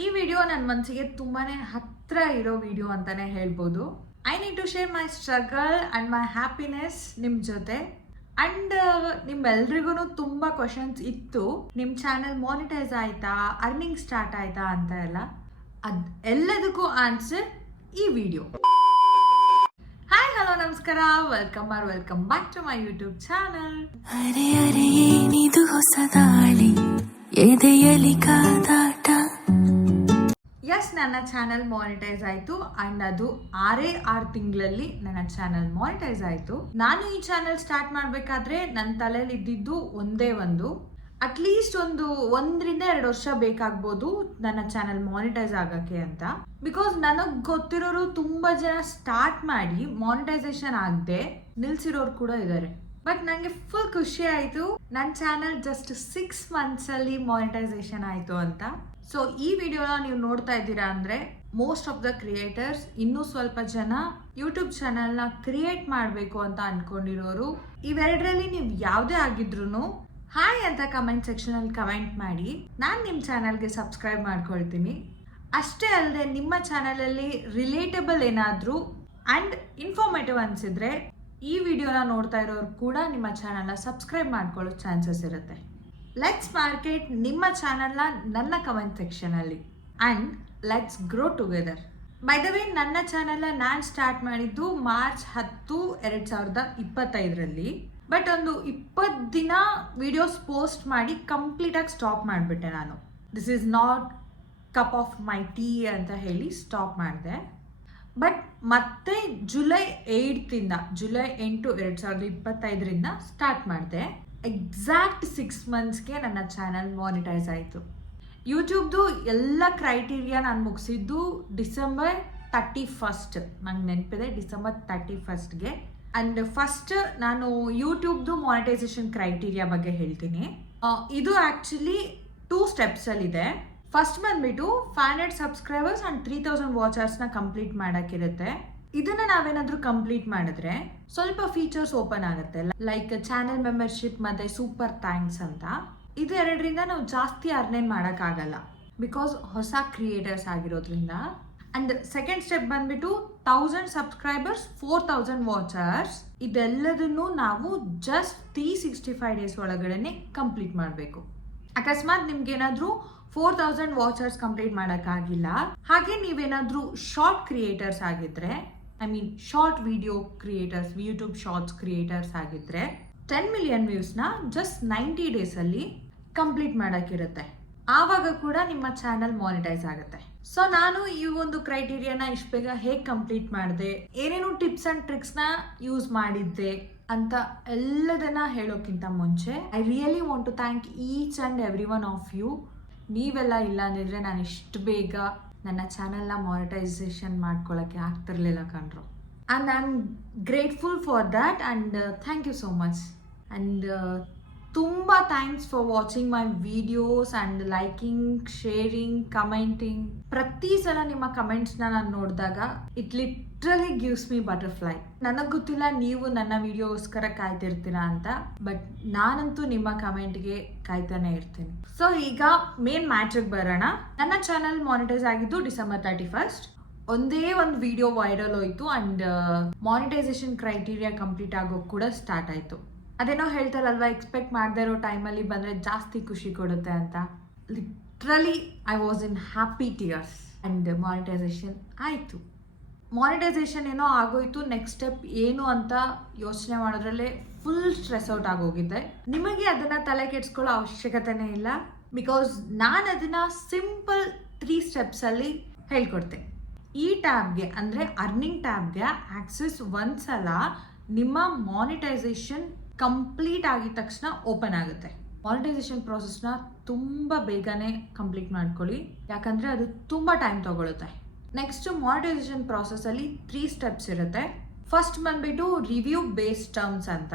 ಈ ವಿಡಿಯೋ ನನ್ನ ಮನಸ್ಸಿಗೆ ತುಂಬಾನೇ ಹತ್ರ ಇರೋ ವಿಡಿಯೋ ಅಂತಾನೆ ಹೇಳ್ಬೋದು. I need to share my struggle and my happiness ನಿಮ್ ಜೊತೆ. ಅಂಡ್ ನಿಮ್ಮೆಲ್ರಿಗೂ ತುಂಬಾ ಕ್ವಶನ್ಸ್ ಇತ್ತು, ನಿಮ್ ಚಾನೆಲ್ ಮಾನಿಟೈಸ್ ಆಯ್ತಾ, ಅರ್ನಿಂಗ್ ಸ್ಟಾರ್ಟ್ ಆಯ್ತಾ ಅಂತ ಎಲ್ಲ. ಅದ್ ಎಲ್ಲದಕ್ಕೂ ಆನ್ಸರ್ ಈ ವಿಡಿಯೋ. ಹಾಯ್, ಹಲೋ, ನಮಸ್ಕಾರ, welcome back to my YouTube channel. ಅರೆ ಅರೆ ಏನಿದು ಹೊಸದಾಳಿ ಎದೆಯಲಿ ಕಾದಾಟ. ಎಸ್, ನನ್ನ ಚಾನಲ್ ಮಾನಿಟೈಸ್ ಆಯಿತು ಅಂಡ್ ಅದು 6 ತಿಂಗಳಲ್ಲಿ ನನ್ನ ಚಾನಲ್ ಮಾನಿಟೈಸ್ ಆಯಿತು. ನಾನು ಈ ಚಾನಲ್ ಸ್ಟಾರ್ಟ್ ಮಾಡಬೇಕಾದ್ರೆ ನನ್ನ ತಲೆಯಲ್ಲಿ ಇದ್ದಿದ್ದು ಒಂದೇ ಒಂದು, ಅಟ್ಲೀಸ್ಟ್ 1-2 ವರ್ಷ ಬೇಕಾಗ್ಬೋದು ನನ್ನ ಚಾನಲ್ ಮಾನಿಟೈಸ್ ಆಗಕ್ಕೆ ಅಂತ. ಬಿಕಾಸ್ ನನಗೆ ಗೊತ್ತಿರೋರು ತುಂಬಾ ಜನ ಸ್ಟಾರ್ಟ್ ಮಾಡಿ ಮಾನಿಟೈಸೇಷನ್ ಆಗದೆ ನಿಲ್ಸಿರೋರು ಕೂಡ ಇದ್ದಾರೆ. ಬಟ್ ನನಗೆ ಫುಲ್ ಖುಷಿ ಆಯಿತು ನನ್ನ ಚಾನಲ್ ಜಸ್ಟ್ 6 ಮಂತ್ಸಲ್ಲಿ ಮಾನಿಟೈಸೇಷನ್ ಆಯಿತು ಅಂತ. ಸೊ ಈ ವಿಡಿಯೋನ ನೀವು ನೋಡ್ತಾ ಇದ್ದೀರಾ ಅಂದರೆ ಮೋಸ್ಟ್ ಆಫ್ ದ ಕ್ರಿಯೇಟರ್ಸ್ ಇನ್ನೂ ಸ್ವಲ್ಪ ಜನ ಯೂಟ್ಯೂಬ್ ಚಾನಲ್ನ ಕ್ರಿಯೇಟ್ ಮಾಡಬೇಕು ಅಂತ ಅನ್ಕೊಂಡಿರೋರು. ಇವೆರಡರಲ್ಲಿ ನೀವು ಯಾವುದೇ ಆಗಿದ್ರು ಹಾಯ್ ಅಂತ ಕಮೆಂಟ್ ಸೆಕ್ಷನಲ್ಲಿ ಕಮೆಂಟ್ ಮಾಡಿ, ನಾನು ನಿಮ್ಮ ಚಾನಲ್ಗೆ ಸಬ್ಸ್ಕ್ರೈಬ್ ಮಾಡ್ಕೊಳ್ತೀನಿ. ಅಷ್ಟೇ ಅಲ್ಲದೆ ನಿಮ್ಮ ಚಾನಲಲ್ಲಿ ರಿಲೇಟಬಲ್ ಏನಾದರೂ ಆ್ಯಂಡ್ ಇನ್ಫಾರ್ಮೇಟಿವ್ ಅನಿಸಿದ್ರೆ ಈ ವಿಡಿಯೋನ ನೋಡ್ತಾ ಇರೋರು ಕೂಡ ನಿಮ್ಮ ಚಾನಲ್ನ ಸಬ್ಸ್ಕ್ರೈಬ್ ಮಾಡ್ಕೊಳ್ಳೋ ಚಾನ್ಸಸ್ ಇರುತ್ತೆ. ಲೆಟ್ಸ್ ಮಾರ್ಕೆಟ್ ನಿಮ್ಮ ಚಾನಲ್ನ ನನ್ನ ಕಮೆಂಟ್ ಸೆಕ್ಷನಲ್ಲಿ and let's grow together. By the way, ನನ್ನ ಚಾನಲ್ನ ನಾನು ಸ್ಟಾರ್ಟ್ ಮಾಡಿದ್ದು ಮಾರ್ಚ್ 10, 2025ರಲ್ಲಿ. ಬಟ್ ಒಂದು 20 ದಿನ ವಿಡಿಯೋಸ್ ಪೋಸ್ಟ್ ಮಾಡಿ ಕಂಪ್ಲೀಟಾಗಿ ಸ್ಟಾಪ್ ಮಾಡಿಬಿಟ್ಟೆ ನಾನು. This is not cup of my tea ಅಂತ ಹೇಳಿ ಸ್ಟಾಪ್ ಮಾಡಿದೆ. ಬಟ್ ಮತ್ತೆ ಜುಲೈ 8, 2025ರಿಂದ ಸ್ಟಾರ್ಟ್ ಮಾಡಿದೆ. ಎಕ್ಸಾಕ್ಟ್ 6 ಮಂತ್ಸ್ಗೆ ನನ್ನ ಚಾನಲ್ ಮಾನಿಟೈಸ್ ಆಯಿತು. ಯೂಟ್ಯೂಬ್ದು ಎಲ್ಲ ಕ್ರೈಟೀರಿಯಾ ನಾನು ಮುಗಿಸಿದ್ದು ಡಿಸೆಂಬರ್ 31, ನಂಗೆ ನೆನಪಿದೆ, ಡಿಸೆಂಬರ್ 31ಗೆ. ಆ್ಯಂಡ್ ಫಸ್ಟ್ ನಾನು ಯೂಟ್ಯೂಬ್ದು ಮಾನಿಟೈಸೇಷನ್ ಕ್ರೈಟೀರಿಯಾ ಬಗ್ಗೆ ಹೇಳ್ತೀನಿ. ಇದು ಆ್ಯಕ್ಚುಲಿ 2 ಸ್ಟೆಪ್ಸಲ್ಲಿದೆ. ಫಸ್ಟ್ ಬಂದ್ಬಿಟ್ಟು 500 ಸಬ್ಸ್ಕ್ರೈಬರ್ಸ್ ಆ್ಯಂಡ್ 3000 ವಾಚರ್ಸ್ನ ಕಂಪ್ಲೀಟ್ ಮಾಡೋಕ್ಕಿರುತ್ತೆ. ಇದನ್ನು ನಾವೇನಾದರೂ ಕಂಪ್ಲೀಟ್ ಮಾಡಿದ್ರೆ ಸ್ವಲ್ಪ ಫೀಚರ್ಸ್ ಓಪನ್ ಆಗುತ್ತೆ, ಲೈಕ್ ಚಾನೆಲ್ ಮೆಂಬರ್ಶಿಪ್ ಮತ್ತು ಸೂಪರ್ ಥ್ಯಾಂಕ್ಸ್ ಅಂತ. ಇದು ಎರಡರಿಂದ ನಾವು ಜಾಸ್ತಿ ಅರ್ನೇನ್ ಮಾಡೋಕ್ಕಾಗಲ್ಲ ಬಿಕಾಸ್ ಹೊಸ ಕ್ರಿಯೇಟರ್ಸ್ ಆಗಿರೋದ್ರಿಂದ. ಆ್ಯಂಡ್ ಸೆಕೆಂಡ್ ಸ್ಟೆಪ್ ಬಂದ್ಬಿಟ್ಟು 1000 ಸಬ್ಸ್ಕ್ರೈಬರ್ಸ್, 4000 ವಾಚರ್ಸ್. ಇದೆಲ್ಲದನ್ನು ನಾವು ಜಸ್ಟ್ 365 ಡೇಸ್ ಒಳಗಡೆ ಕಂಪ್ಲೀಟ್ ಮಾಡಬೇಕು. ಅಕಸ್ಮಾತ್ ನಿಮ್ಗೇನಾದರೂ 4000 ವಾಚರ್ಸ್ ಕಂಪ್ಲೀಟ್ ಮಾಡೋಕ್ಕಾಗಿಲ್ಲ, ಹಾಗೆ ನೀವೇನಾದರೂ ಶಾರ್ಟ್ ಕ್ರಿಯೇಟರ್ಸ್ ಆಗಿದ್ರೆ, I mean short video creators, YouTube shorts creators ಆಗಿದ್ರೆ 10 ಮಿಲಿಯನ್ ವ್ಯೂಸ್ನ ಜಸ್ಟ್ 90 ಡೇಸಲ್ಲಿ ಕಂಪ್ಲೀಟ್ ಮಾಡೋಕ್ಕಿರುತ್ತೆ. ಆವಾಗ ಕೂಡ ನಿಮ್ಮ ಚಾನಲ್ ಮಾನಿಟೈಸ್ ಆಗುತ್ತೆ. ಸೊ ನಾನು ಈ ಒಂದು ಕ್ರೈಟೀರಿಯಾನ ಇಷ್ಟು ಬೇಗ ಹೇಗೆ ಕಂಪ್ಲೀಟ್ ಮಾಡಿದೆ, ಏನೇನು ಟಿಪ್ಸ್ ಆ್ಯಂಡ್ ಟ್ರಿಕ್ಸ್ನ ಯೂಸ್ ಮಾಡಿದ್ದೆ ಅಂತ ಎಲ್ಲದನ್ನ ಹೇಳೋಕ್ಕಿಂತ ಮುಂಚೆ I really want to thank each and every one of you. ನೀವೆಲ್ಲ ಇಲ್ಲ ಅಂದಿದ್ರೆ ನಾನು ಇಷ್ಟು ಬೇಗ ನನ್ನ ಚಾನಲ್ನ ಮಾನಿಟೈಸೇಷನ್ ಮಾಡ್ಕೊಳ್ಳೋಕ್ಕೆ ಆಗ್ತಿರ್ಲಿಲ್ಲ ಕಣ್ರು. And I am grateful for that and thank you so much. And ತುಂಬ thanks for watching my videos and liking, sharing, commenting. ಪ್ರತಿ ಸಲ ನಿಮ್ಮ ಕಮೆಂಟ್ಸ್ನ ನಾನು ನೋಡಿದಾಗ it literally gives me butterfly. ನನಗೆ ಗೊತ್ತಿಲ್ಲ ನೀವು ನನ್ನ ವಿಡಿಯೋಸ್ಕರ ಕಾಯ್ತಿರ್ತೀರಾ ಅಂತ, ಬಟ್ ನಾನಂತೂ ನಿಮ್ಮ ಕಮೆಂಟ್ಗೆ ಕಾಯ್ತಾನೆ ಇರ್ತೀನಿ. ಸೊ ಈಗ ಮೇನ್ ಮ್ಯಾಟ್ರಿಗೆ ಬರೋಣ. ನನ್ನ ಚಾನಲ್ ಮಾನಿಟೈಸ್ ಆಗಿದ್ದು ಡಿಸೆಂಬರ್ 31. ಒಂದೇ ಒಂದು ವಿಡಿಯೋ ವೈರಲ್ ಹೋಯ್ತು ಆ್ಯಂಡ್ ಮಾನಿಟೈಸೇಷನ್ ಕ್ರೈಟೀರಿಯಾ ಕಂಪ್ಲೀಟ್ ಆಗೋಕೆ ಕೂಡ ಸ್ಟಾರ್ಟ್ ಆಯಿತು. ಅದೇನೋ ಹೇಳ್ತಾರಲ್ವಾ, ಎಕ್ಸ್ಪೆಕ್ಟ್ ಮಾಡದೇ ಇರೋ ಟೈಮಲ್ಲಿ ಬಂದರೆ ಜಾಸ್ತಿ ಖುಷಿ ಕೊಡುತ್ತೆ ಅಂತ. Literally I was in happy tears and monetisation ಆಯಿತು. ಮಾನಿಟೈಸೇಷನ್ ಏನೋ ಆಗೋಯ್ತು, ನೆಕ್ಸ್ಟ್ ಸ್ಟೆಪ್ ಏನು ಅಂತ ಯೋಚನೆ ಮಾಡೋದ್ರಲ್ಲೇ ಫುಲ್ ಸ್ಟ್ರೆಸ್ ಔಟ್ ಆಗೋಗಿದ್ದೆ. ನಿಮಗೆ ಅದನ್ನು ತಲೆ ಕೆಡಿಸ್ಕೊಳ್ಳೋ ಅವಶ್ಯಕತೆನೇ ಇಲ್ಲ, ಬಿಕಾಸ್ ನಾನು ಅದನ್ನು ಸಿಂಪಲ್ 3 ಸ್ಟೆಪ್ಸಲ್ಲಿ ಹೇಳ್ಕೊಡ್ತೇನೆ. ಈ ಟ್ಯಾಬ್ಗೆ ಅಂದರೆ ಅರ್ನಿಂಗ್ ಟ್ಯಾಬ್ಗೆ ಆಕ್ಸೆಸ್ ಒಂದ್ಸಲ ನಿಮ್ಮ ಮಾನಿಟೈಸೇಷನ್ ಕಂಪ್ಲೀಟ್ ಆಗಿದ ತಕ್ಷಣ ಓಪನ್ ಆಗುತ್ತೆ. ಮಾನಿಟೈಸೇಷನ್ ಪ್ರಾಸೆಸ್ನ ತುಂಬ ಬೇಗನೆ ಕಂಪ್ಲೀಟ್ ಮಾಡ್ಕೊಳ್ಳಿ, ಯಾಕಂದರೆ ಅದು ತುಂಬ ಟೈಮ್ ತಗೊಳುತ್ತೆ. ನೆಕ್ಸ್ಟ್ ಮಾನಿಟೈಸೇಷನ್ ಪ್ರಾಸೆಸ್ಸಲ್ಲಿ 3 ಸ್ಟೆಪ್ಸ್ ಇರುತ್ತೆ. ಫಸ್ಟ್ ಬಂದ್ಬಿಟ್ಟು ರಿವ್ಯೂ ಬೇಸ್ಡ್ ಟರ್ಮ್ಸ್ ಅಂತ.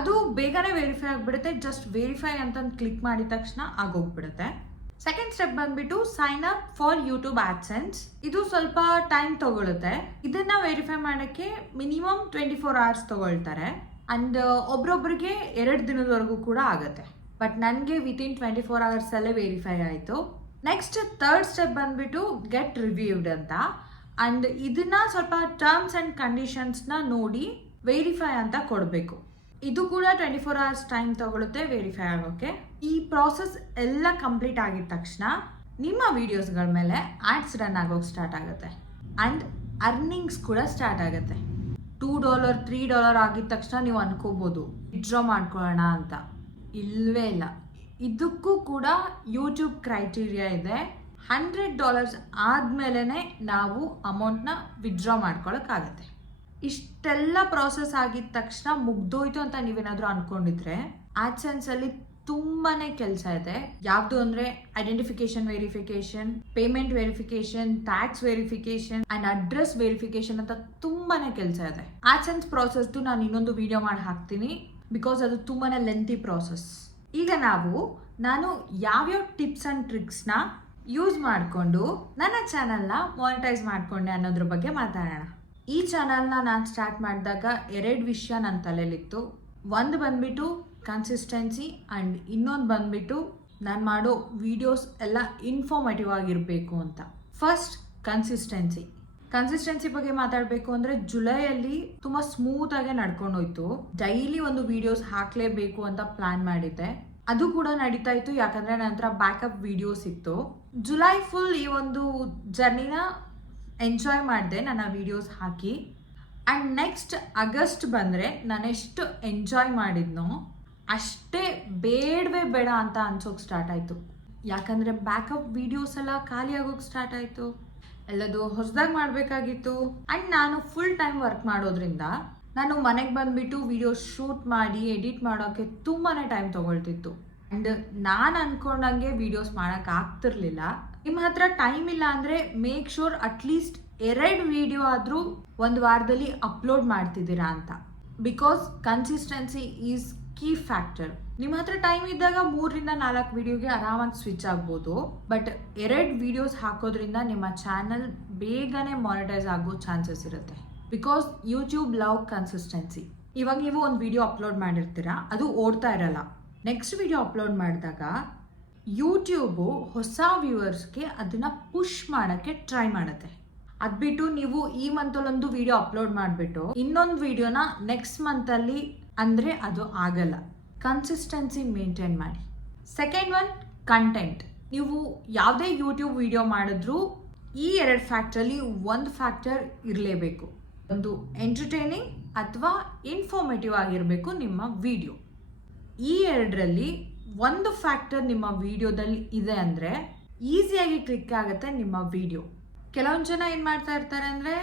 ಅದು ಬೇಗನೆ ವೆರಿಫೈ ಆಗಿಬಿಡುತ್ತೆ, ಜಸ್ಟ್ ವೆರಿಫೈ ಅಂತ ಕ್ಲಿಕ್ ಮಾಡಿದ ತಕ್ಷಣ ಆಗೋಗ್ಬಿಡುತ್ತೆ. ಸೆಕೆಂಡ್ ಸ್ಟೆಪ್ ಬಂದ್ಬಿಟ್ಟು sign up for YouTube AdSense. ಇದು ಸ್ವಲ್ಪ ಟೈಮ್ ತಗೊಳುತ್ತೆ. ಇದನ್ನ ವೆರಿಫೈ ಮಾಡೋಕ್ಕೆ ಮಿನಿಮಮ್ 24 hours ತಗೊಳ್ತಾರೆ. ಅಂಡ್ ಒಬ್ರೊಬ್ರಿಗೆ 2 ದಿನದವರೆಗೂ ಕೂಡ ಆಗುತ್ತೆ. ಬಟ್ ನನಗೆ ವಿತಿನ್ 24 hours ವೆರಿಫೈ ಆಯಿತು. ನೆಕ್ಸ್ಟ್ ಥರ್ಡ್ ಸ್ಟೆಪ್ ಬಂದ್ಬಿಟ್ಟು ಗೆಟ್ ರಿವ್ಯೂಡ್ ಅಂತ. ಅಂಡ್ ಇದನ್ನ ಸ್ವಲ್ಪ ಟರ್ಮ್ಸ್ ಅಂಡ್ ಕಂಡೀಷನ್ಸ್ನ ನೋಡಿ ವೆರಿಫೈ ಅಂತ ಕೊಡಬೇಕು. ಇದು ಕೂಡ 24 hours ಟೈಮ್ ತಗೊಳುತ್ತೆ ವೆರಿಫೈ ಆಗೋಕ್ಕೆ. ಈ ಪ್ರಾಸೆಸ್ ಎಲ್ಲ ಕಂಪ್ಲೀಟ್ ಆಗಿದ ತಕ್ಷಣ ನಿಮ್ಮ ವಿಡಿಯೋಸ್ಗಳ ಮೇಲೆ ಆಡ್ಸ್ ರನ್ ಆಗೋಕೆ ಸ್ಟಾರ್ಟ್ ಆಗುತ್ತೆ ಅಂಡ್ ಅರ್ನಿಂಗ್ಸ್ ಕೂಡ ಸ್ಟಾರ್ಟ್ ಆಗುತ್ತೆ. $2 $3 ಆಗಿದ ತಕ್ಷಣ ನೀವು ಅನ್ಕೋಬಹುದು ವಿಡ್ರಾ ಮಾಡ್ಕೊಳ್ಳೋಣ ಅಂತ. ಇಲ್ವೇ ಇಲ್ಲ. ಇದಕ್ಕೂ ಕೂಡ ಯೂಟ್ಯೂಬ್ ಕ್ರೈಟೀರಿಯಾ ಇದೆ. $100 ಆದ್ಮೇಲೆ ನಾವು ಅಮೌಂಟ್ನ ವಿಡ್ರಾ ಮಾಡ್ಕೊಳಕ್ಕಾಗತ್ತೆ. ಇಷ್ಟೆಲ್ಲ ಪ್ರಾಸೆಸ್ ಆಗಿದ ತಕ್ಷಣ ಮುಗ್ದೋಯ್ತು ಅಂತ ನೀವೇನಾದ್ರೂ ಅನ್ಕೊಂಡಿದ್ರೆ ಆಡ್ಸೆನ್ಸ್ ಅಲ್ಲಿ ತುಂಬಾನೇ ಕೆಲಸ ಇದೆ. ಯಾವ್ದು ಅಂದ್ರೆ identification verification, payment verification, tax verification and address verification ಅಂತ ತುಂಬಾನೇ ಕೆಲಸ ಇದೆ. ಆಡ್ಸೆನ್ಸ್ ಪ್ರಾಸೆಸ್ದು ನಾನು ಇನ್ನೊಂದು ವಿಡಿಯೋ ಮಾಡಿ ಹಾಕ್ತೀನಿ ಬಿಕಾಸ್ ಅದು ತುಂಬಾನೇ ಲೆಂತಿ ಪ್ರಾಸೆಸ್. ಈಗ ನಾನು ಯಾವ್ಯಾವ ಟಿಪ್ಸ್ ಅಂಡ್ ಟ್ರಿಕ್ಸ್ನ ಯೂಸ್ ಮಾಡಿಕೊಂಡು ನನ್ನ ಚಾನಲ್ನ ಮಾನಿಟೈಸ್ ಮಾಡಿಕೊಂಡೆ ಅನ್ನೋದ್ರ ಬಗ್ಗೆ ಮಾತಾಡೋಣ. ಈ ಚಾನಲ್ನ ನಾನು ಸ್ಟಾರ್ಟ್ ಮಾಡಿದಾಗ 2 ವಿಷಯ ನನ್ನ ತಲೆಯಲ್ಲಿತ್ತು. ಒಂದು ಬಂದ್ಬಿಟ್ಟು ಕನ್ಸಿಸ್ಟೆನ್ಸಿ ಆ್ಯಂಡ್ ಇನ್ನೊಂದು ಬಂದ್ಬಿಟ್ಟು ನಾನು ಮಾಡೋ ವಿಡಿಯೋಸ್ ಎಲ್ಲ ಇನ್ಫಾರ್ಮೇಟಿವ್ ಆಗಿರಬೇಕು ಅಂತ. ಫಸ್ಟ್ ಕನ್ಸಿಸ್ಟೆನ್ಸಿ ಬಗ್ಗೆ ಮಾತಾಡಬೇಕು ಅಂದರೆ ಜುಲೈಯಲ್ಲಿ ತುಂಬ ಸ್ಮೂತಾಗೆ ನಡ್ಕೊಂಡೋಯ್ತು. ಡೈಲಿ ಒಂದು ವಿಡಿಯೋಸ್ ಹಾಕಲೇಬೇಕು ಅಂತ ಪ್ಲಾನ್ ಮಾಡಿದ್ದೆ. ಅದು ಕೂಡ ನಡೀತಾ ಇತ್ತು ಯಾಕಂದರೆ ನನ್ನ ಹತ್ರ ಬ್ಯಾಕಪ್ ವಿಡಿಯೋಸ್ ಇತ್ತು. ಜುಲೈ ಫುಲ್ ಈ ಒಂದು ಜರ್ನಿನ ಎಂಜಾಯ್ ಮಾಡಿದೆ ನನ್ನ videos hockey. And next August ಬಂದರೆ ನಾನೆಷ್ಟು ಎಂಜಾಯ್ ಮಾಡಿದ್ನೋ ಅಷ್ಟೇ ಬೇಡ ಅಂತ ಅನ್ಸೋಕೆ ಸ್ಟಾರ್ಟ್ ಆಯಿತು. ಯಾಕಂದರೆ ಬ್ಯಾಕಪ್ ವಿಡಿಯೋಸ್ ಎಲ್ಲ ಖಾಲಿ ಆಗೋಕೆ ಸ್ಟಾರ್ಟ್ ಆಯಿತು. ಎಲ್ಲದು ಹೊಸದಾಗಿ ಮಾಡಬೇಕಾಗಿತ್ತು. ಆ್ಯಂಡ್ ನಾನು ಫುಲ್ ಟೈಮ್ ವರ್ಕ್ ಮಾಡೋದ್ರಿಂದ ನಾನು ಮನೆಗೆ ಬಂದುಬಿಟ್ಟು ವಿಡಿಯೋ ಶೂಟ್ ಮಾಡಿ ಎಡಿಟ್ ಮಾಡೋಕ್ಕೆ ತುಂಬಾ ಟೈಮ್ ತೊಗೊಳ್ತಿತ್ತು. ಆ್ಯಂಡ್ ನಾನು ಅಂದ್ಕೊಂಡಂಗೆ ವಿಡಿಯೋಸ್ ಮಾಡೋಕ್ಕೆ ಆಗ್ತಿರ್ಲಿಲ್ಲ. ನಿಮ್ಮ ಹತ್ರ ಟೈಮ್ ಇಲ್ಲ ಅಂದರೆ ಮೇಕ್ ಶೋರ್ ಅಟ್ಲೀಸ್ಟ್ 2 ವಿಡಿಯೋ ಆದರೂ ಒಂದು ವಾರದಲ್ಲಿ ಅಪ್ಲೋಡ್ ಮಾಡ್ತಿದ್ದೀರಾ ಅಂತ. Because consistency is key factor. ನಿಮ್ಮ ಹತ್ರ ಟೈಮ್ ಇದ್ದಾಗ 3ರಿಂದ 4 ವಿಡಿಯೋಗೆ ಆರಾಮಾಗಿ ಸ್ವಿಚ್ ಆಗ್ಬೋದು. ಬಟ್ 2 ವಿಡಿಯೋಸ್ ಹಾಕೋದ್ರಿಂದ ನಿಮ್ಮ ಚಾನಲ್ ಬೇಗನೆ ಮಾನಿಟೈಸ್ ಆಗೋ ಚಾನ್ಸಸ್ ಇರುತ್ತೆ. Because YouTube love consistency. ಇವಾಗ ನೀವು ಒಂದು ವಿಡಿಯೋ ಅಪ್ಲೋಡ್ ಮಾಡಿರ್ತೀರಾ, ಅದು ಓಡ್ತಾ ಇರಲ್ಲ. ನೆಕ್ಸ್ಟ್ ವಿಡಿಯೋ ಅಪ್ಲೋಡ್ ಮಾಡಿದಾಗ ಯೂಟ್ಯೂಬು ಹೊಸ ವ್ಯೂವರ್ಸ್ಗೆ ಅದನ್ನು ಪುಷ್ ಮಾಡೋಕ್ಕೆ ಟ್ರೈ ಮಾಡುತ್ತೆ. ಅದು ಬಿಟ್ಟು ನೀವು ಈ ಮಂತಲ್ಲೊಂದು ವಿಡಿಯೋ ಅಪ್ಲೋಡ್ ಮಾಡಿಬಿಟ್ಟು ಇನ್ನೊಂದು ವಿಡಿಯೋನ ನೆಕ್ಸ್ಟ್ ಮಂತಲ್ಲಿ ಅಂದರೆ ಅದು ಆಗಲ್ಲ. ಕನ್ಸಿಸ್ಟೆನ್ಸಿ ಮೇಂಟೈನ್ ಮಾಡಿ. Second one content. ನೀವು ಯಾವುದೇ ಯೂಟ್ಯೂಬ್ ವಿಡಿಯೋ ಮಾಡಿದ್ರೂ ಈ 2 ಫ್ಯಾಕ್ಟ್ರಲ್ಲಿ ಒಂದು ಫ್ಯಾಕ್ಟರ್ ಇರಲೇಬೇಕು. ಒಂದು ಎಂಟರ್ಟೈನಿಂಗ್ ಅಥವಾ ಇನ್ಫಾರ್ಮೇಟಿವ್ ಆಗಿರಬೇಕು ನಿಮ್ಮ ವಿಡಿಯೋ. ಈ 2ರಲ್ಲಿ ಒಂದು ಫ್ಯಾಕ್ಟರ್ ನಿಮ್ಮ ವಿಡಿಯೋದಲ್ಲಿ ಇದೆ ಅಂದರೆ ಈಸಿಯಾಗಿ ಕ್ಲಿಕ್ ಆಗುತ್ತೆ ನಿಮ್ಮ ವಿಡಿಯೋ. ಕೆಲವೊಂದು ಜನ ಏನು ಮಾಡ್ತಾ ಇರ್ತಾರೆ ಅಂದರೆ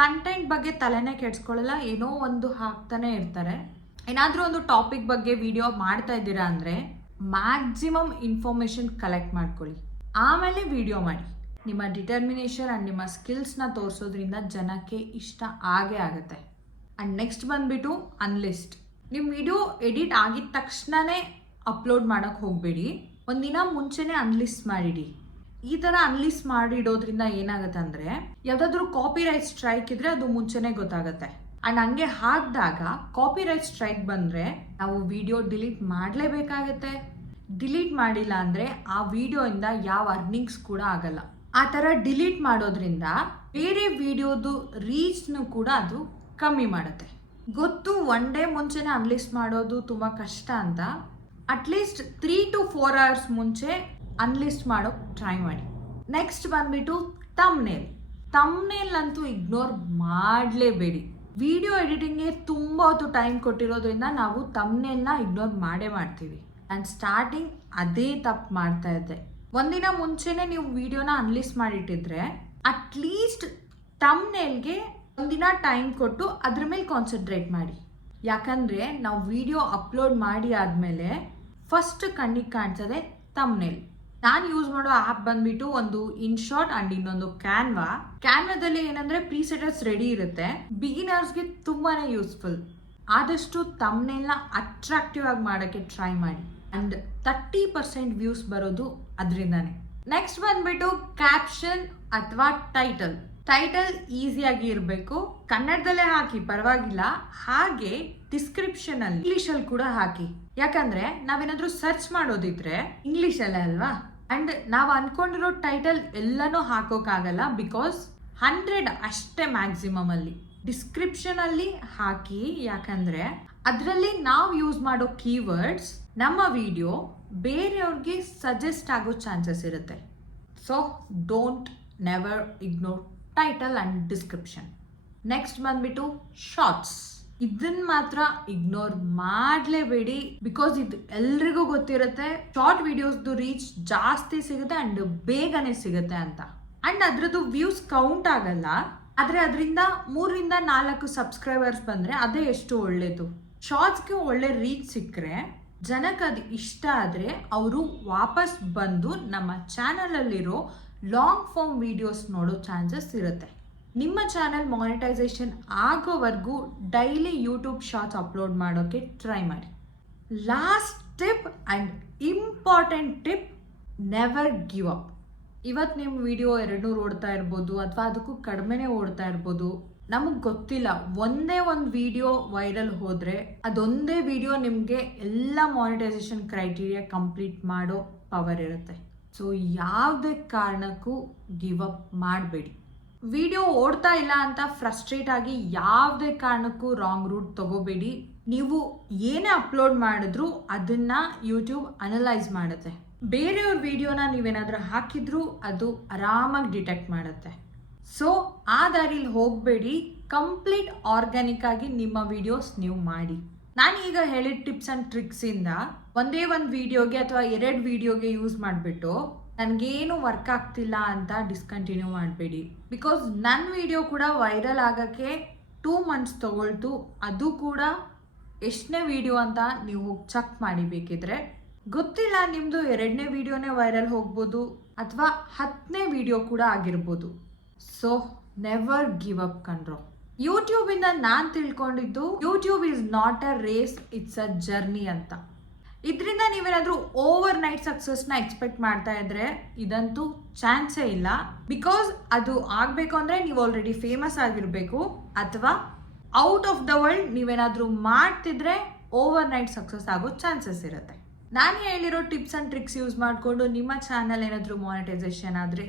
ಕಂಟೆಂಟ್ ಬಗ್ಗೆ ತಲೆನೇ ಕೆಡ್ಸ್ಕೊಳ್ಳಲ್ಲ, ಏನೋ ಒಂದು ಹಾಕ್ತಾನೆ ಇರ್ತಾರೆ. ಏನಾದರೂ ಒಂದು ಟಾಪಿಕ್ ಬಗ್ಗೆ ವಿಡಿಯೋ ಮಾಡ್ತಾ ಇದ್ದೀರಾ ಅಂದರೆ ಮ್ಯಾಕ್ಸಿಮಮ್ ಇನ್ಫಾರ್ಮೇಷನ್ ಕಲೆಕ್ಟ್ ಮಾಡ್ಕೊಳ್ಳಿ, ಆಮೇಲೆ ವಿಡಿಯೋ ಮಾಡಿ. ನಿಮ್ಮ ಡಿಟರ್ಮಿನೇಷನ್ ಆ್ಯಂಡ್ ನಿಮ್ಮ ಸ್ಕಿಲ್ಸ್ನ ತೋರಿಸೋದ್ರಿಂದ ಜನಕ್ಕೆ ಇಷ್ಟ ಆಗೇ ಆಗುತ್ತೆ. ಆ್ಯಂಡ್ ನೆಕ್ಸ್ಟ್ ಬಂದುಬಿಟ್ಟು ಅನ್ಲಿಸ್ಟ್. ನಿಮ್ಮ ವಿಡಿಯೋ ಎಡಿಟ್ ಆಗಿದ ತಕ್ಷಣವೇ ಅಪ್ಲೋಡ್ ಮಾಡೋಕ್ಕೆ ಹೋಗಬೇಡಿ. ಒಂದಿನ ಮುಂಚೆನೇ ಅನ್ಲಿಸ್ಟ್ ಮಾಡಿಡಿ. ಈ ಥರ ಅನ್ಲಿಸ್ಟ್ ಮಾಡಿಡೋದ್ರಿಂದ ಏನಾಗುತ್ತೆ ಅಂದರೆ ಯಾವುದಾದ್ರೂ ಕಾಪಿರೈಟ್ ಸ್ಟ್ರೈಕ್ ಇದ್ದರೆ ಅದು ಮುಂಚೆನೇ ಗೊತ್ತಾಗುತ್ತೆ. ಆ್ಯಂಡ್ ಹಂಗೆ ಹಾಕಿದಾಗ ಕಾಪಿರೈಟ್ ಸ್ಟ್ರೈಕ್ ಬಂದರೆ ನಾವು ವಿಡಿಯೋ ಡಿಲೀಟ್ ಮಾಡಲೇಬೇಕಾಗತ್ತೆ. ಡಿಲೀಟ್ ಮಾಡಿಲ್ಲ ಅಂದರೆ ಆ ವಿಡಿಯೋಯಿಂದ ಯಾವ ಅರ್ನಿಂಗ್ಸ್ ಕೂಡ ಆಗಲ್ಲ. ಆ ಥರ ಡಿಲೀಟ್ ಮಾಡೋದ್ರಿಂದ ಬೇರೆ ವಿಡಿಯೋದು ರೀಚ್ನು ಕೂಡ ಅದು ಕಮ್ಮಿ ಮಾಡುತ್ತೆ. ಗೊತ್ತು ಒನ್ ಡೇ ಮುಂಚೆನೇ ಅನ್ಲಿಸ್ಟ್ ಮಾಡೋದು ತುಂಬ ಕಷ್ಟ ಅಂತ. ಅಟ್ಲೀಸ್ಟ್ 3 to 4 hours ಮುಂಚೆ ಅನ್ಲಿಸ್ಟ್ ಮಾಡೋಕ್ಕೆ ಟ್ರೈ ಮಾಡಿ. ನೆಕ್ಸ್ಟ್ ಬಂದ್ಬಿಟ್ಟು ತಮ್ನೇಲ್ ಅಂತೂ ಇಗ್ನೋರ್ ಮಾಡಲೇಬೇಡಿ. ವಿಡಿಯೋ ಎಡಿಟಿಂಗ್ಗೆ ತುಂಬ ಹೊತ್ತು ಟೈಮ್ ಕೊಟ್ಟಿರೋದ್ರಿಂದ ನಾವು ತಮ್ನೇಲ್ನ ಇಗ್ನೋರ್ ಮಾಡ್ತೀವಿ. ನಾನು ಸ್ಟಾರ್ಟಿಂಗ್ ಅದೇ ತಪ್ಪು ಮಾಡ್ತಾ ಇದ್ದೆ. ಒಂದಿನ ಮುಂಚೆನೇ ನೀವು ವಿಡಿಯೋನ ಅನ್ಲಿಸ್ಟ್ ಮಾಡಿಟ್ಟಿದ್ರೆ ಅಟ್ಲೀಸ್ಟ್ ತಮ್ನೇಲ್ಗೆ ಒಂದಿನ ಟೈಮ್ ಕೊಟ್ಟು ಅದ್ರ ಮೇಲೆ ಕಾನ್ಸಂಟ್ರೇಟ್ ಮಾಡಿ. ಯಾಕಂದರೆ ನಾವು ವಿಡಿಯೋ ಅಪ್ಲೋಡ್ ಮಾಡಿ ಆದಮೇಲೆ ಫಸ್ಟ್ ಕಣ್ಣಿಗೆ ಕಾಣಿಸೋದೆ ತಮ್ನೇಲ್. ನಾನು ಯೂಸ್ ಮಾಡೋ ಆ್ಯಪ್ ಬಂದ್ಬಿಟ್ಟು ಒಂದು ಇನ್ಶಾಟ್ ಆ್ಯಂಡ್ ಇನ್ನೊಂದು ಕ್ಯಾನ್ವಾದಲ್ಲಿ ಏನಂದರೆ ಪ್ರೀಸೆಟರ್ಸ್ ರೆಡಿ ಇರುತ್ತೆ. ಬಿಗಿನರ್ಸ್ಗೆ ತುಂಬಾ ಯೂಸ್ಫುಲ್. ಆದಷ್ಟು ತಮ್ನೇಲ್ನ ಅಟ್ರಾಕ್ಟಿವ್ ಆಗಿ ಮಾಡೋಕ್ಕೆ ಟ್ರೈ ಮಾಡಿ. ಆ್ಯಂಡ್ 30% ವ್ಯೂಸ್ ಬರೋದು ಅದರಿಂದಾನೆ. ನೆಕ್ಸ್ಟ್ ಬಂದ್ಬಿಟ್ಟು ಕ್ಯಾಪ್ಷನ್ ಅಥವಾ ಟೈಟಲ್ ಈಸಿಯಾಗಿ ಇರಬೇಕು. ಕನ್ನಡದಲ್ಲೇ ಹಾಕಿ ಪರವಾಗಿಲ್ಲ. ಹಾಗೆ ಡಿಸ್ಕ್ರಿಪ್ಷನ್ ಅಲ್ಲಿ ಇಂಗ್ಲಿಷಲ್ಲಿ ಕೂಡ ಹಾಕಿ. ಯಾಕಂದ್ರೆ ನಾವೇನಾದ್ರೂ ಸರ್ಚ್ ಮಾಡೋದಿದ್ರೆ ಇಂಗ್ಲಿಷಲ್ಲೇ ಅಲ್ವಾ, ಅಂಡ್ ನಾವು ಅನ್ಕೊಂಡಿರೋ ಟೈಟಲ್ ಎಲ್ಲನೂ ಹಾಕೋಕ್ಕಾಗಲ್ಲ, ಬಿಕಾಸ್ 100 ಅಷ್ಟೇ ಮ್ಯಾಕ್ಸಿಮಮ್ ಅಲ್ಲಿ. ಡಿಸ್ಕ್ರಿಪ್ಷನ್ ಅಲ್ಲಿ ಹಾಕಿ, ಯಾಕಂದ್ರೆ ಅದರಲ್ಲಿ ನಾವು ಯೂಸ್ ಮಾಡೋ ಕೀವರ್ಡ್ಸ್ ನಮ್ಮ ವಿಡಿಯೋ ಬೇರೆಯವ್ರಿಗೆ ಸಜೆಸ್ಟ್ ಆಗೋ ಚಾನ್ಸಸ್ ಇರುತ್ತೆ. So don't never ignore title and description. Next ಬಂದ್ಬಿಟ್ಟು ಶಾರ್ಟ್ಸ್. ಇದನ್ನ ಮಾತ್ರ ಇಗ್ನೋರ್ ಮಾಡಲೇಬೇಡಿ, ಬಿಕಾಸ್ ಇದು ಎಲ್ರಿಗೂ ಗೊತ್ತಿರುತ್ತೆ ಶಾರ್ಟ್ ವಿಡಿಯೋಸ್ದು ರೀಚ್ ಜಾಸ್ತಿ ಸಿಗುತ್ತೆ ಅಂಡ್ ಬೇಗನೆ ಸಿಗುತ್ತೆ ಅಂತ. ಅಂಡ್ ಅದ್ರದ್ದು ವ್ಯೂಸ್ ಕೌಂಟ್ ಆಗಲ್ಲ, ಆದ್ರೆ ಅದರಿಂದ 3 to 4 ಸಬ್ಸ್ಕ್ರೈಬರ್ಸ್ ಬಂದ್ರೆ ಅದೇ ಎಷ್ಟು ಒಳ್ಳೇದು. ಶಾರ್ಟ್ಸ್ಗೆ ಒಳ್ಳೆ ರೀಚ್ ಸಿಕ್ಕರೆ ಜನಕ್ಕೆ ಅದು ಇಷ್ಟ ಆದರೆ ಅವರು ವಾಪಸ್ ಬಂದು ನಮ್ಮ ಚಾನಲಲ್ಲಿರೋ ಲಾಂಗ್ ಫಾರ್ಮ್ ವಿಡಿಯೋಸ್ ನೋಡೋ ಚಾನ್ಸಸ್ ಇರುತ್ತೆ. ನಿಮ್ಮ ಚಾನಲ್ ಮಾನಿಟೈಸೇಷನ್ ಆಗೋವರೆಗೂ ಡೈಲಿ ಯೂಟ್ಯೂಬ್ ಶಾರ್ಟ್ಸ್ ಅಪ್ಲೋಡ್ ಮಾಡೋಕ್ಕೆ ಟ್ರೈ ಮಾಡಿ. Last tip and important tip, never give up. ಇವತ್ತು ನಿಮ್ಮ ವಿಡಿಯೋ 200 ಓಡ್ತಾ ಇರ್ಬೋದು ಅಥವಾ ಅದಕ್ಕೂ ಕಡಿಮೆನೇ ಓಡ್ತಾ ಇರ್ಬೋದು, ನಮಗೆ ಗೊತ್ತಿಲ್ಲ. ಒಂದೇ ಒಂದು ವಿಡಿಯೋ ವೈರಲ್ ಹೋದರೆ ಅದೊಂದೇ ವಿಡಿಯೋ ನಿಮಗೆ ಎಲ್ಲ ಮಾನಿಟೈಸೇಷನ್ ಕ್ರೈಟೀರಿಯಾ ಕಂಪ್ಲೀಟ್ ಮಾಡೋ ಪವರ್ ಇರುತ್ತೆ. ಸೊ ಯಾವುದೇ ಕಾರಣಕ್ಕೂ ಗಿವ್ ಅಪ್ ಮಾಡಬೇಡಿ. ವಿಡಿಯೋ ಓಡ್ತಾ ಇಲ್ಲ ಅಂತ ಫ್ರಸ್ಟ್ರೇಟ್ ಆಗಿ ಯಾವುದೇ ಕಾರಣಕ್ಕೂ ರಾಂಗ್ ರೂಟ್ ತಗೋಬೇಡಿ. ನೀವು ಏನೇ ಅಪ್ಲೋಡ್ ಮಾಡಿದ್ರು ಅದನ್ನ ಯೂಟ್ಯೂಬ್ ಅನಲೈಸ್ ಮಾಡುತ್ತೆ. ಬೇರೆಯವ್ರ ವಿಡಿಯೋನ ನೀವೇನಾದ್ರೂ ಹಾಕಿದ್ರು ಅದು ಆರಾಮಾಗಿ ಡಿಟೆಕ್ಟ್ ಮಾಡುತ್ತೆ. ಸೊ ಆ ದಾರಿಲಿ ಹೋಗಬೇಡಿ. ಕಂಪ್ಲೀಟ್ ಆರ್ಗ್ಯಾನಿಕ್ ಆಗಿ ನಿಮ್ಮ ವಿಡಿಯೋಸ್ ನೀವು ಮಾಡಿ. ನಾನು ಈಗ ಹೇಳಿದ ಟಿಪ್ಸ್ ಆ್ಯಂಡ್ ಟ್ರಿಕ್ಸಿಂದ ಒಂದೇ ಒಂದು ವಿಡಿಯೋಗೆ ಅಥವಾ 2 ವಿಡಿಯೋಗೆ ಯೂಸ್ ಮಾಡಿಬಿಟ್ಟು ನನಗೇನು ವರ್ಕ್ ಆಗ್ತಿಲ್ಲ ಅಂತ ಡಿಸ್ಕಂಟಿನ್ಯೂ ಮಾಡಬೇಡಿ. ಬಿಕಾಸ್ ನನ್ನ ವಿಡಿಯೋ ಕೂಡ ವೈರಲ್ ಆಗೋಕ್ಕೆ 2 months ತಗೊಳ್ತು. ಅದು ಕೂಡ ಎಷ್ಟನೇ ವಿಡಿಯೋ ಅಂತ ನೀವು ಹೋಗಿ ಚೆಕ್ ಮಾಡಿ. ಬೇಕಿದ್ರೆ ಗೊತ್ತಿಲ್ಲ, ನಿಮ್ಮದು 2ನೇ ವಿಡಿಯೋನೇ ವೈರಲ್ ಹೋಗ್ಬೋದು ಅಥವಾ 10ನೇ ವಿಡಿಯೋ ಕೂಡ ಆಗಿರ್ಬೋದು. ಸೊ ನೆವರ್ ಗಿವ್ ಅಪ್ ಕಣ್ರೋ. ಯೂಟ್ಯೂಬಿಂದ ನಾನು ತಿಳ್ಕೊಂಡಿದ್ದು, YouTube is not a race, it's a journey ಅಂತ. ಇದರಿಂದ ನೀವೇನಾದರೂ ಓವರ್ ನೈಟ್ ಸಕ್ಸಸ್ನ ಎಕ್ಸ್ಪೆಕ್ಟ್ ಮಾಡ್ತಾ ಇದ್ರೆ ಇದಂತೂ ಚಾನ್ಸೇ ಇಲ್ಲ. ಬಿಕಾಸ್ ಅದು ಆಗಬೇಕು ಅಂದರೆ ನೀವು ಆಲ್ರೆಡಿ ಫೇಮಸ್ ಆಗಿರಬೇಕು ಅಥವಾ ಔಟ್ ಆಫ್ ದ ವರ್ಲ್ಡ್ ನೀವೇನಾದರೂ ಮಾಡ್ತಿದ್ರೆ ಓವರ್ ನೈಟ್ ಸಕ್ಸಸ್ ಆಗೋ ಚಾನ್ಸಸ್ ಇರುತ್ತೆ. ನಾನು ಹೇಳಿರೋ ಟಿಪ್ಸ್ ಆ್ಯಂಡ್ ಟ್ರಿಕ್ಸ್ ಯೂಸ್ ಮಾಡಿಕೊಂಡು ನಿಮ್ಮ ಚಾನಲ್ ಏನಾದರೂ ಮಾನಿಟೈಸೇಷನ್ ಆದರೆ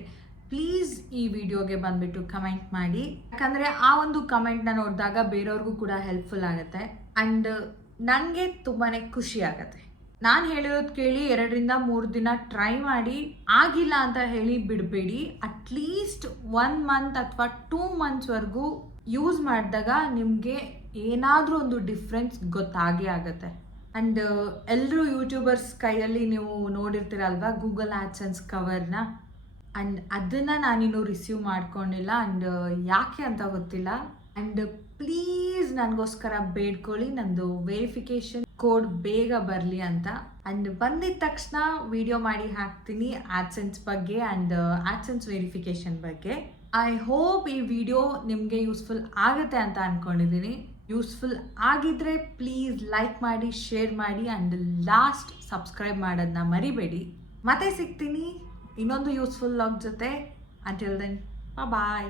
ಪ್ಲೀಸ್ ಈ ವಿಡಿಯೋಗೆ ಬಂದುಬಿಟ್ಟು ಕಮೆಂಟ್ ಮಾಡಿ. ಯಾಕಂದರೆ ಆ ಒಂದು ಕಮೆಂಟ್ನ ನೋಡಿದಾಗ ಬೇರೆಯವ್ರಿಗೂ ಕೂಡ ಹೆಲ್ಪ್ಫುಲ್ ಆಗುತ್ತೆ ಆ್ಯಂಡ್ ನನಗೆ ತುಂಬಾ ಖುಷಿ ಆಗುತ್ತೆ. ನಾನು ಹೇಳಿರೋದು ಕೇಳಿ 2 to 3 ದಿನ ಟ್ರೈ ಮಾಡಿ, ಆಗಿಲ್ಲ ಅಂತ ಹೇಳಿ ಬಿಡಬೇಡಿ. ಅಟ್ಲೀಸ್ಟ್ 1 month ಅಥವಾ 2 monthsವರೆಗೂ ಯೂಸ್ ಮಾಡಿದಾಗ ನಿಮಗೆ ಏನಾದರೂ ಒಂದು ಡಿಫ್ರೆನ್ಸ್ ಗೊತ್ತಾಗೇ ಆಗುತ್ತೆ. ಆ್ಯಂಡ್ ಎಲ್ಲರೂ ಯೂಟ್ಯೂಬರ್ಸ್ ಕೈಯಲ್ಲಿ ನೀವು ನೋಡಿರ್ತೀರಲ್ವ ಗೂಗಲ್ ಆ್ಯಡ್ಸೆನ್ಸ್ ಕವರ್ನ, ಆ್ಯಂಡ್ ಅದನ್ನು ನಾನಿನ್ನೂ ರಿಸೀವ್ ಮಾಡ್ಕೊಂಡಿಲ್ಲ. ಆ್ಯಂಡ್ ಯಾಕೆ ಅಂತ ಗೊತ್ತಿಲ್ಲ. ಆ್ಯಂಡ್ ಪ್ಲೀಸ್ ನನಗೋಸ್ಕರ ಬೇಡ್ಕೊಳ್ಳಿ, ನಂದು ವೆರಿಫಿಕೇಷನ್ ಕೋಡ್ ಬೇಗ ಬರಲಿ ಅಂತ. ಆ್ಯಂಡ್ ಬಂದಿದ ತಕ್ಷಣ ವಿಡಿಯೋ ಮಾಡಿ ಹಾಕ್ತೀನಿ ಆ್ಯಡ್ಸೆನ್ಸ್ ಬಗ್ಗೆ ಆ್ಯಂಡ್ ಆ್ಯಡ್ಸೆನ್ಸ್ ವೆರಿಫಿಕೇಷನ್ ಬಗ್ಗೆ. ಐ ಹೋಪ್ ಈ ವಿಡಿಯೋ ನಿಮಗೆ ಯೂಸ್ಫುಲ್ ಆಗುತ್ತೆ ಅಂತ ಅಂದ್ಕೊಂಡಿದ್ದೀನಿ. ಯೂಸ್ಫುಲ್ ಆಗಿದ್ರೆ ಪ್ಲೀಸ್ ಲೈಕ್ ಮಾಡಿ, ಶೇರ್ ಮಾಡಿ ಆ್ಯಂಡ್ ಲಾಸ್ಟ್ ಸಬ್ಸ್ಕ್ರೈಬ್ ಮಾಡೋದನ್ನ ಮರಿಬೇಡಿ. ಮತ್ತೆ ಸಿಗ್ತೀನಿ ಇನ್ನೊಂದು ಯೂಸ್ಫುಲ್ ಲಾಗ್ ಜೊತೆ. ಅಂಟಿಲ್ ದೆನ್ ಬಾಯ್.